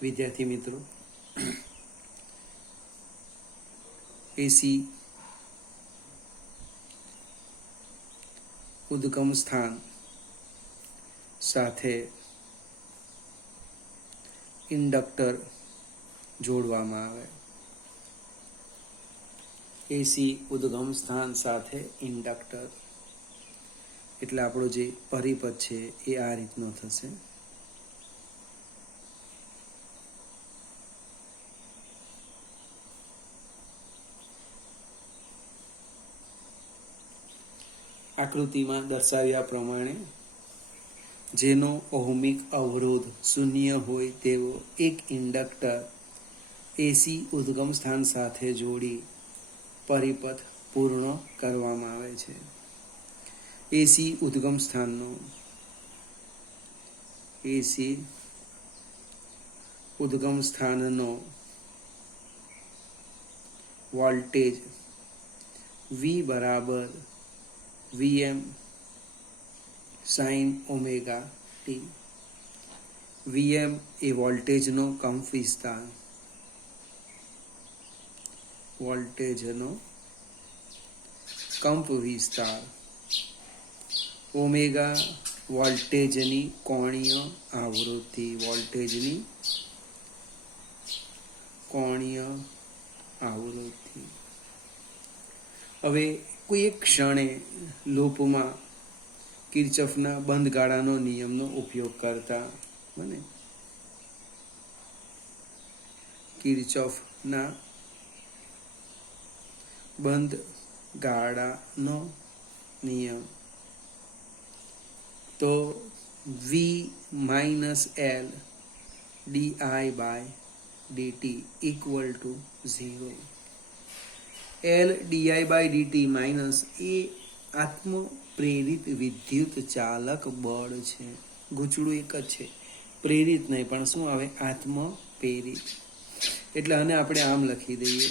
વિદ્યાર્થી મિત્રો, એસી ઉદ્ગમ સ્થાન સાથે ઇન્ડક્ટર જોડવામાં આવે. એસી ઉદ્ગમ સ્થાન સાથે ઇન્ડક્ટર એટલે આપણો જે પરિપથ છે એ આ રીતનો થશે. આકૃતિમાં દર્શાવ્યા પ્રમાણે જેનો ઓહમિક અવરોધ 0 હોય તેવો એક ઇન્ડક્ટર એસી ઉદ્ગમ સ્થાન સાથે જોડી પરિપથ પૂર્ણ કરવામાં આવે છે. એસી ઉદ્ગમ સ્થાનનો વોલ્ટેજ V બરાબર Vm sin omega T. Vm એ વોલ્ટેજનો કંપ વિસ્તાર, ઓમેગા વોલ્ટેજની કોણીય આવૃત્તિ. હવે કોઈ એક ક્ષણે લૂપમાં કિર્ચોફના બંધ ગાળાનો નિયમનો ઉપયોગ કરતા કિર્ચોફના બંધ ગાળાનો નિયમ, તો V minus L di by dt equal to 0. L di by dt minus એ આત્મ પ્રેરિત વિદ્યુત ચાલક બળ છે. ગૂંચળું એક જ છે, પ્રેરિત નહીં પણ શું આવે, આત્મ પ્રેરિત. એટલે આને આપણે આમ લખી દઈએ,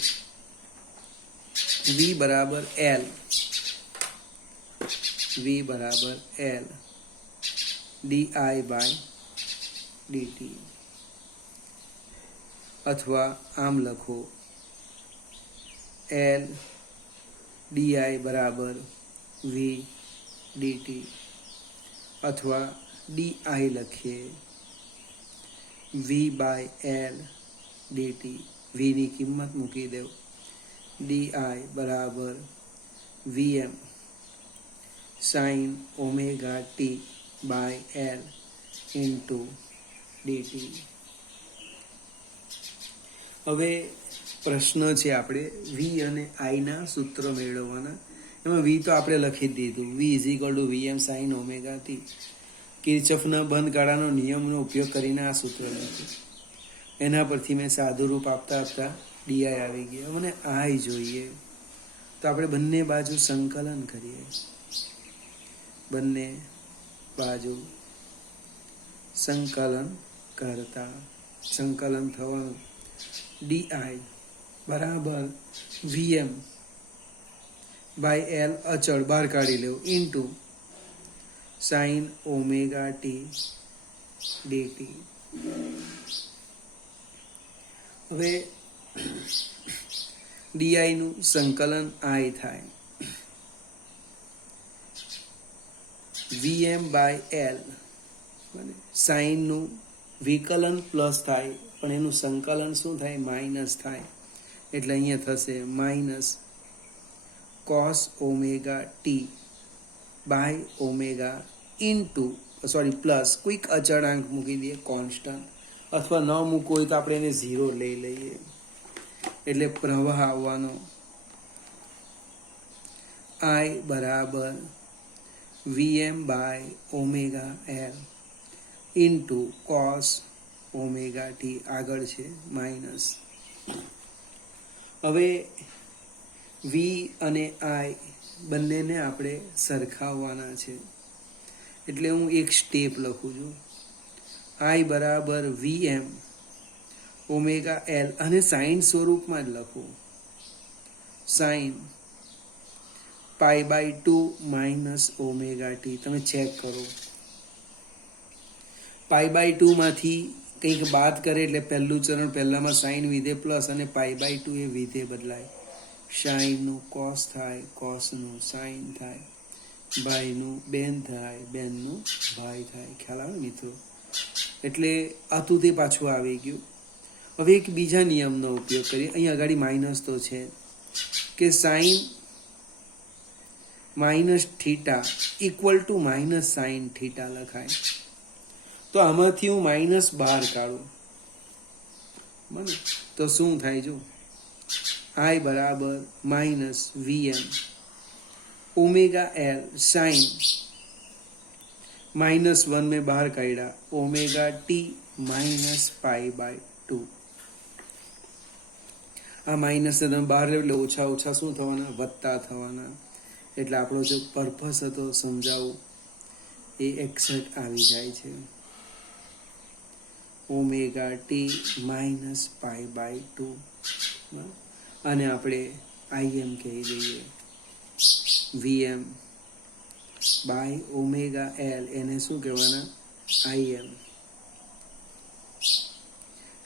V બરાબર L di by dt, અથવા આમ લખો L di બરાબર V dt, અથવા di લખીએ V by L dt. V ની કિંમત મૂકી દેવ, di બરાબર Vm sin omega T by L into dt. હવે પ્રશ્ન છે આપણે V અને I ના સૂત્ર મેળવવાના. એમાં V તો આપણે લખી જ દીધું, V is equal to Vm sin omega T. કિર્ચોફના બંધ ગાળાનો નિયમનો ઉપયોગ કરીને આ સૂત્ર લખ્યું. એના પરથી મેં સાદું રૂપ આપતા di આવી ગયા. મને I જોઈએ તો આપણે બંને બાજુ સંકલન કરીએ. બંને બાજુ સંકલન થવાનું. di બરાબર Vm by L અચળ બહાર કાઢી લેવું into sin omega T dt. હવે di નું સંકલન I થાય, Vm by L sin નું વિકલન પ્લસ થાય પણ એનું સંકલન શું થાય, માઇનસ થાય. એટલે અહીંયા થશે minus cos omega t by omega into plus કોઈક અચળાંક મૂકી દઈએ, કોન્સ્ટન્ટ, અથવા ન મૂકવો હોય તો આપણે એને 0 લઈ લઈએ. એટલે પ્રવાહ આવવાનો I બરાબર Vm by omega L into cos omega t, આગળ છે માઇનસ. હવે V અને I બંનેને આપણે સરખાવવાના છે. એટલે હું એક સ્ટેપ લખું છું, I બરાબર Vm ઓમેગા L, અને સાઇન સ્વરૂપમાં જ લખું, સાઇન π/2 માઇનસ ઓમેગા ટી. તમે ચેક કરો, π/2 માંથી કંઈક બાદ કરે એટલે પહેલું ચરણ પહેલામાં સાઈન વિધેય પ્લસ અને π/2 એ વિધેય બદલાય. સાઈનનું કોસ થાય, કોસનું સાઈન થાય, ભાઈનું બેન થાય, બેનનું ભાઈ થાય. ખ્યાલ આવે મિત્રો? એટલે આતું તે પાછું આવી ગયું. હવે એક બીજા નિયમનો ઉપયોગ કરીએ. અહીંયા આગળ માઇનસ તો છે કે sine minus theta equal to minus sine theta લખાય. તો આમાંથી હું માઇનસ બહાર કાઢું બને તો શું થાય? જો I બરાબર minus VM omega L sine -1 में बाहर काढ़ा ओमेगा टी -π/2. आ माइनस से તમે બહાર એટલે ઓછા ઓછા શું થવાના? વત્તા થવાના. એટલે આપણો જે પર્પસ હતો સમજાવું એ એક્ઝેક્ટ આવી જાય છે. ઓમેગા ટી -π/2 અને આપણે આઈએમ કહી દઈએ. VM બાય ઓમેગા એલ એને શું કહેવાના? આઈએમ.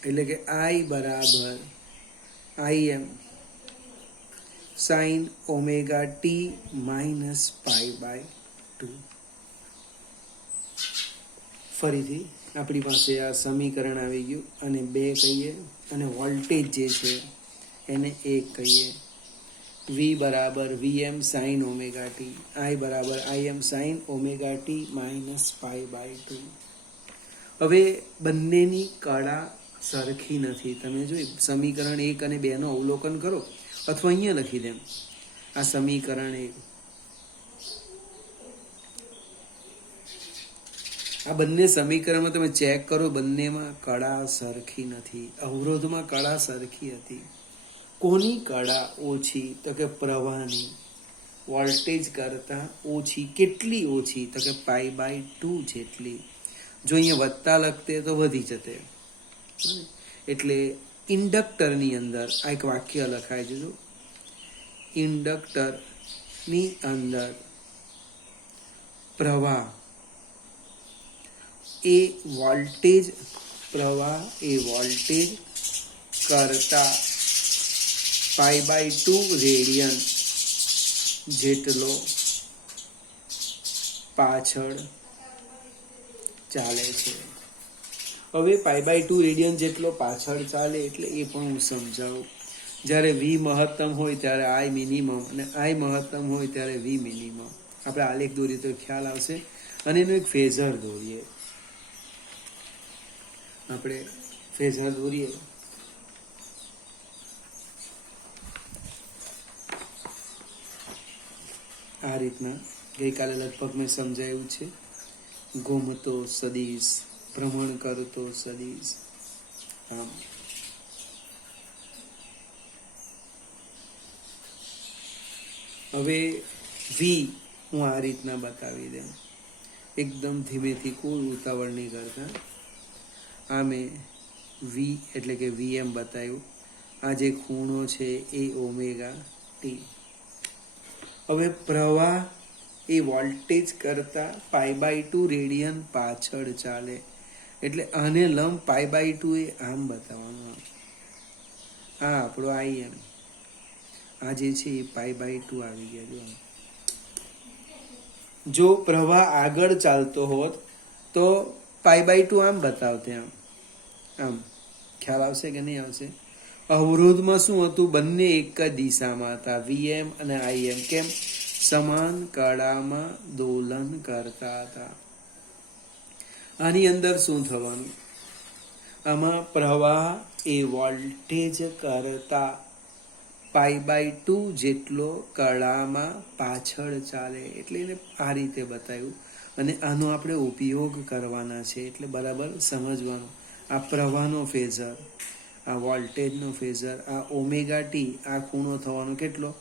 એટલે કે આઈ બરાબર આઈએમ સાइन ओमेगा टी -π/2. ફરીથી આપણી પાસે આ સમીકરણ આવી ગયું અને 2 કહીએ અને વોલ્ટેજ જે છે એને 1 કહીએ. V બરાબર VM સાइन ઓમેગા ટી, I બરાબર IM સાइन ઓમેગા ટી -π/2. હવે બંનેની કળા સરખી નથી. તમે જો સમીકરણ 1 અને 2 નો અવલોકન કરો અથવા અહીંયા લખી દેમ. આ સમીકરણ 1, આ બંને સમીકરણમાં તમે ચેક કરો, બંનેમાં કળા સરખી નથી. અવરોધમાં કળા સરખી હતી. કોની કળા ઓછી? તો કે પ્રવાહની. વોલ્ટેજ કરતા ઓછી. કેટલી ઓછી? તો કે π/2 જેટલી. જો અહીંયા વત્તા લખતે તો વધી જતે. એટલે ઇન્ડક્ટરની અંદર આ એક વાક્ય લખાય છે. જો ઇન્ડક્ટરની અંદર પ્રવાહ એ વોલ્ટેજ કરતા π/2 રેડિયન જેટલો પાછળ ચાલે છે. હવે π/2 રેડિયન જેટલો પાછળ ચાલે એટલે એ પણ હું સમજાવું. જ્યારે V મહત્તમ હોય ત્યારે I મિનિમમ અને I મહત્તમ હોય ત્યારે V મિનિમમ. આપણે આલેખ દોરીએ તો ખ્યાલ આવશે. અને એનું એક ફેઝર દોરીએ. આપણે ફેઝર દોરીએ આ રીતના. ગઈકાલે લગભગ મેં સમજાયું છે. ઘૂમતો સદિશ, ભ્રમણ કરતો સદિશ. આમ હવે V હું આ રીતના બતાવી દઉં. એકદમ ધીમેથી, કોઈ ઉતાવળ નહીં કરતા. આ મેં V એટલે કે VM બતાવ્યું. આ જે ખૂણો છે એ ઓમેગા ટી. હવે પ્રવાહ એ વોલ્ટેજ કરતા π/2 રેડિયન પાછળ ચાલે. એટલે આને લંબ π/2 એ આમ બતાવવાનું. આ આપણો IM. આ જે છે એ π/2 આવી ગયા. જો પ્રવાહ આગળ ચાલતો હોત તો π/2 આમ બતાવતે. આમ ખ્યાલ આવશે કે નહીં આવશે? અવરોધમાં શું હતું? બંને એક જ દિશામાં હતા. VM અને IM કેમ? સમાન કળામાં દોલન કરતા હતા. આની અંદર શું થવાનું? આમાં પ્રવાહ એ વોલ્ટેજ કરતા π/2 જેટલો કળામાં પાછળ ચાલે. એટલે એને આ રીતે બતાવ્યું અને આનો આપણે ઉપયોગ કરવાના છે. એટલે બરાબર સમજવાનું. આ પ્રવાહનો ફેઝર, આ વોલ્ટેજનો ફેઝર, આ ઓમેગા ટી, આ ખૂણો થવાનો કેટલો?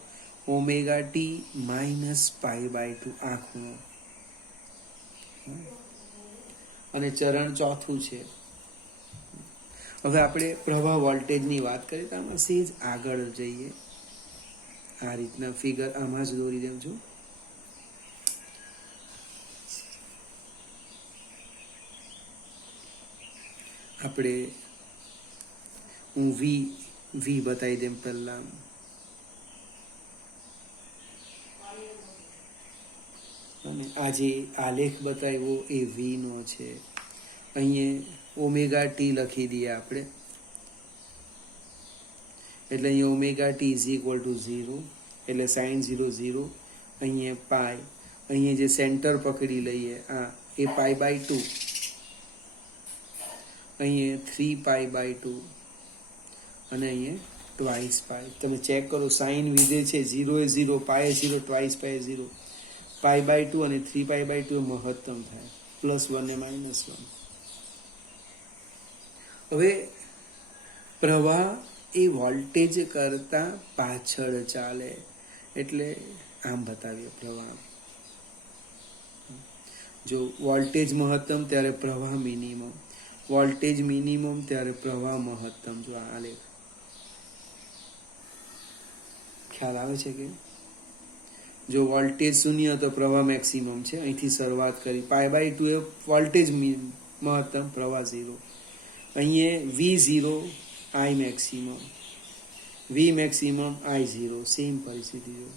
ઓમેગા ટી -π/2 આ ખૂણો. અને ચરણ ચોથું છે. હવે આપણે પ્રવાહ વોલ્ટેજની વાત કરીએ તો આમાં સેજ આગળ જઈએ. આ રીતના ફિગર આમાં જ દોરી દઉં છું. આપણે હું વી બતાવી દેમ પહેલાં. અને આ જે આલેખ બતાવ્યો એ વીનો છે. અહીંયા ઓમેગા ટી લખી દઈએ આપણે, એટલે અહીંયા omega T is equal to 0, એટલે સાઇન 0 0. અહીંયા પાય, અહીંયા જે સેન્ટર પકડી લઈએ એ પાઈ બાય 2, અહીંયા 3π/2 અને અહીંયા ટ્વાઇસ પાય. તમે ચેક કરો, સાઇન વિધેય છે, 0 એ 0, પાય 0, ટ્વાઇસ પાય 0, π/2 અને 3π/2 મહત્તમ થાય, +1 ને -1. હવે પ્રવાહ એ વોલ્ટેજ કરતાં પાછળ ચાલે, એટલે આમ બતાવીએ પ્રવાહ. જો વોલ્ટેજ મહત્તમ ત્યારે પ્રવાહ મિનિમમ, વોલ્ટેજ મિનિમમ ત્યારે પ્રવાહ મહત્તમ. જો આ લેખ ખ્યાલ આવે છે કે જો વોલ્ટેજ 0 તો પ્રવાહ મેક્સિમમ છે, અહીંથી શરૂઆત કરી. π/2 એ વોલ્ટેજ મહત્તમ, પ્રવાહ 0. અહીંયા V0 I maximum, V maximum I0, same પરિસ્થિતિ. જો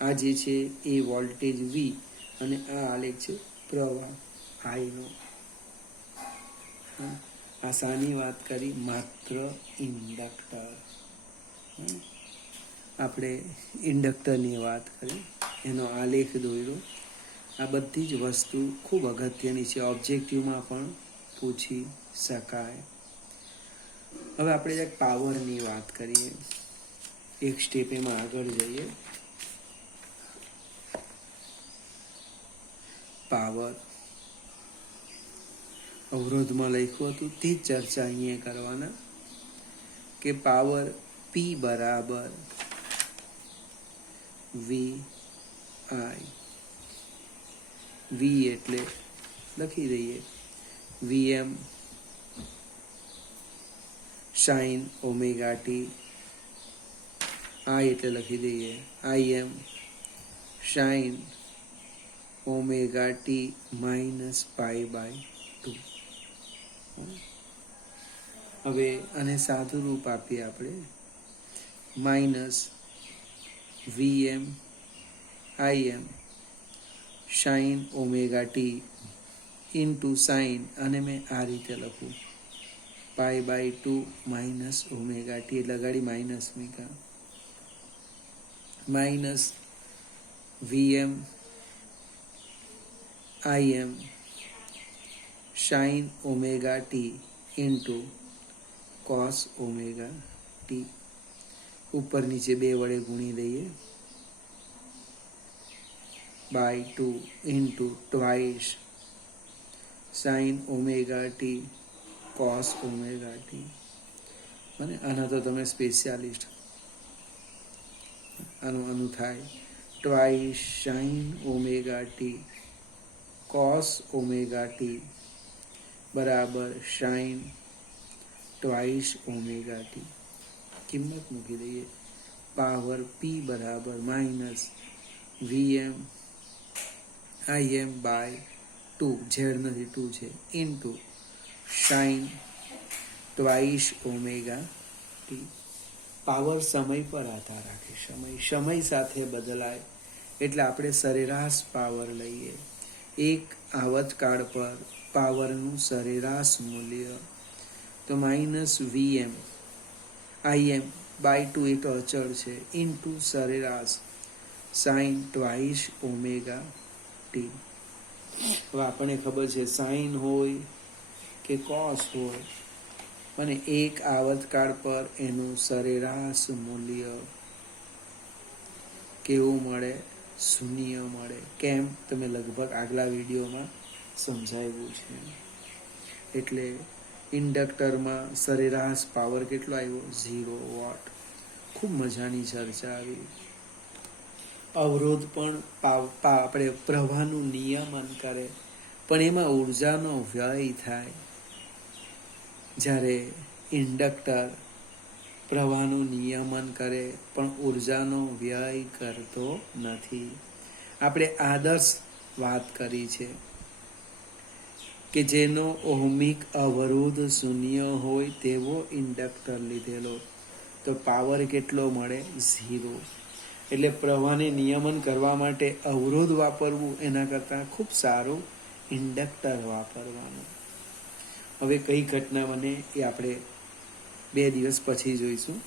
આ જે છે એ વોલ્ટેજ V અને આ આલેખ છે પ્રવાહ I નો. આ શાની વાત કરી? માત્ર ઇન્ડક્ટર. આપણે ઇન્ડક્ટરની વાત કરી, એનો આલેખ દોર્યો. આ બધી જ વસ્તુ ખૂબ અગત્યની છે, ઓબ્જેક્ટિવમાં પણ પૂછી શકાય. હવે આપણે એક પાવરની વાત કરીએ, એક સ્ટેપ એમાં આગળ જઈએ. પાવર અવરોધમાં લખ્યું હતું તે જ ચર્ચા અહીંયા કરવાના, કે પાવર P બરાબર VI. V એટલે લખી દઈએ VM sin omega T. I એટલે લખી દઈએ IM sin ઓમેગા ટી -π/2. હવે આને સાદું રૂપ આપીએ આપણે, -VM IM sin omega T into sign, અને મેં આ રીતે લખું π/2 - ઓમેગા ટી, એટલે ગાડી માઇનસ મૂકા, -VM IM sin omega T into cos omega T. ઉપર નીચે 2 વડે ગુણી દઈએ, /2 into twice sin omega T cos omega T. અને આના તો તમે સ્પેશિયાલિસ્ટ, આનું થાય twice sin omega T cos omega T બરાબર sin ટ્વાઇસ ઓમેગા ટી. કિંમત મૂકી દઈએ, પાવર P બરાબર -VM IM/2, ઝેડ નથી 2 છે, into sin twice omega T. Power સમય પર આધાર રાખે, સમય સાથે બદલાય, એટલે આપણે સરેરાશ પાવર લઈએ. એક આવતકાળ પર પાવરનું સરેરાશ મૂલ્ય તો -VM IM/2, એ તો અચળ છે, ઇન્ટુ સરેરાશ sin ટ્વાઇસ ઓમેગા ટી. હવે આપણને ખબર છે સાઇન હોય કે કોસ હોય, અને એક આવતકાળ પર એનું સરેરાશ મૂલ્ય કેવું મળે? 0 મળે. કેમ? તમે લગભગ આગલા વિડીયોમાં સમજાવ્યું છે. એટલે ઇન્ડક્ટરમાં સરેરાશ પાવર કેટલો આવ્યો? 0 વોટ. ખૂબ મજાની ચર્ચા આવી. અવરોધ પણ આપણે પ્રવાહનું નિયમન કરે, પણ એમાં ઉર્જાનો વ્યય થાય. જ્યારે ઇન્ડક્ટર પ્રવાહનું નિયમન કરે પણ ઉર્જાનો વ્યય કરતો નથી. આપણે આદર્શ વાત કરી છે. કે જેનો ઓહમિક અવરોધ શૂન્ય હોય તેવો ઇન્ડક્ટર લીધેલો, તો પાવર કેટલો મળે? 0. એટલે પ્રવાહને નિયમન કરવા માટે અવરોધ વાપરવું એના કરતાં ખૂબ સારું ઇન્ડક્ટર વાપરવાનું. હવે કઈ ઘટના બને એ આપણે 2 દિવસ પછી જોઈશું.